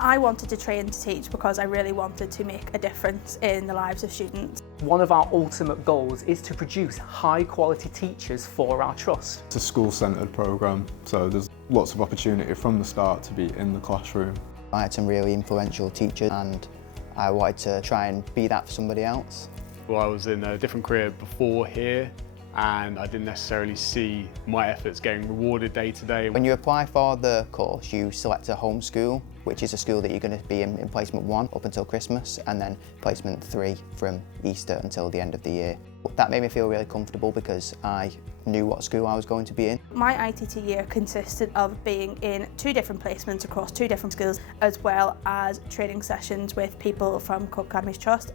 I wanted to train to teach because I really wanted to make a difference in the lives of students. One of our ultimate goals is to produce high quality teachers for our trust. It's a school-centred programme, so there's lots of opportunity from the start to be in the classroom. I had some really influential teachers and I wanted to try and be that for somebody else. Well, I was in a different career before here and I didn't necessarily see my efforts getting rewarded day to day. When you apply for the course, you select a home school, which is a school that you're going to be in placement 1 up until Christmas, and then placement 3 from Easter until the end of the year. That made me feel really comfortable because I knew what school I was going to be in. My ITT year consisted of being in 2 different placements across 2 different schools, as well as training sessions with people from Co-op Academies Trust.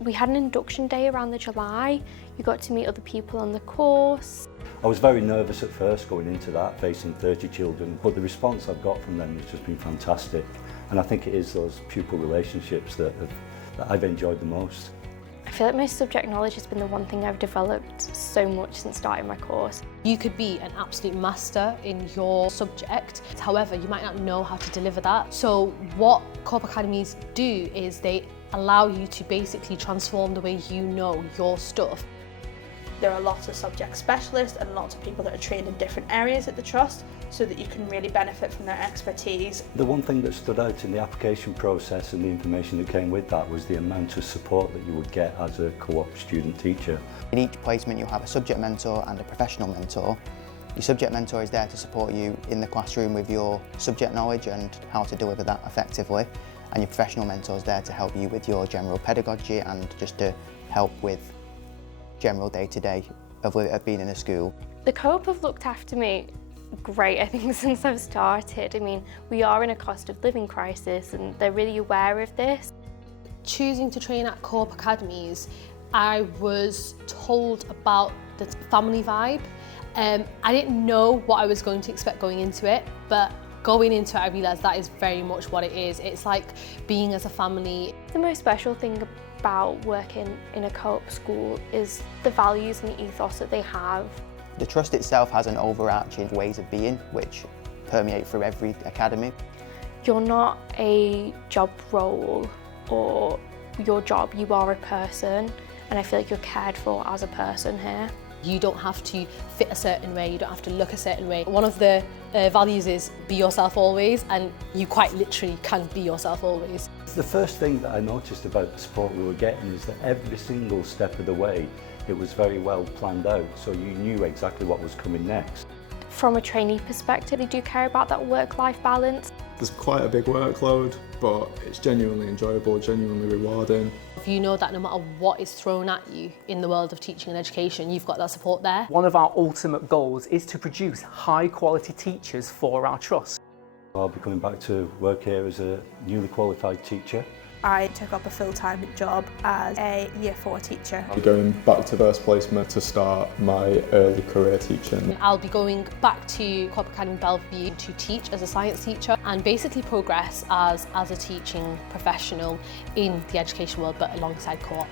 We had an induction day around the July. You got to meet other people on the course. I was very nervous at first going into that, facing 30 children, but the response I've got from them has just been fantastic. And I think it is those pupil relationships that I've enjoyed the most. I feel like my subject knowledge has been the one thing I've developed so much since starting my course. You could be an absolute master in your subject, however, you might not know how to deliver that. So what Co-op Academies do is they allow you to basically transform the way you know your stuff. There are lots of subject specialists and lots of people that are trained in different areas at the Trust, so that you can really benefit from their expertise. The one thing that stood out in the application process and the information that came with that was the amount of support that you would get as a co-op student teacher. In each placement you'll have a subject mentor and a professional mentor. Your subject mentor is there to support you in the classroom with your subject knowledge and how to deliver that effectively. And your professional mentor is there to help you with your general pedagogy and just to help with general day-to-day of being in a school. The Co-op have looked after me great, I think, since I've started. I mean, we are in a cost of living crisis and they're really aware of this. Choosing to train at Co-op Academies, I was told about the family vibe. I didn't know what I was going to expect going into it, but going into it I realised that is very much what it is. It's like being as a family. The most special thing about working in a co-op school is the values and the ethos that they have. The Trust itself has an overarching ways of being which permeate through every academy. You're not a job role or your job, you are a person, and I feel like you're cared for as a person here. You don't have to fit a certain way, you don't have to look a certain way. One of the values is be yourself always, and you quite literally can be yourself always. The first thing that I noticed about the support we were getting is that every single step of the way it was very well planned out, so you knew exactly what was coming next. From a trainee perspective, they do care about that work-life balance. There's quite a big workload, but it's genuinely enjoyable, genuinely rewarding. If you know that no matter what is thrown at you in the world of teaching and education, you've got that support there. One of our ultimate goals is to produce high quality teachers for our trust. I'll be coming back to work here as a newly qualified teacher. I took up a full-time job as a Year 4 teacher. I'm going back to first placement to start my early career teaching. I'll be going back to Co-op Academy Bellevue to teach as a science teacher and basically progress as a teaching professional in the education world, but alongside Co-op.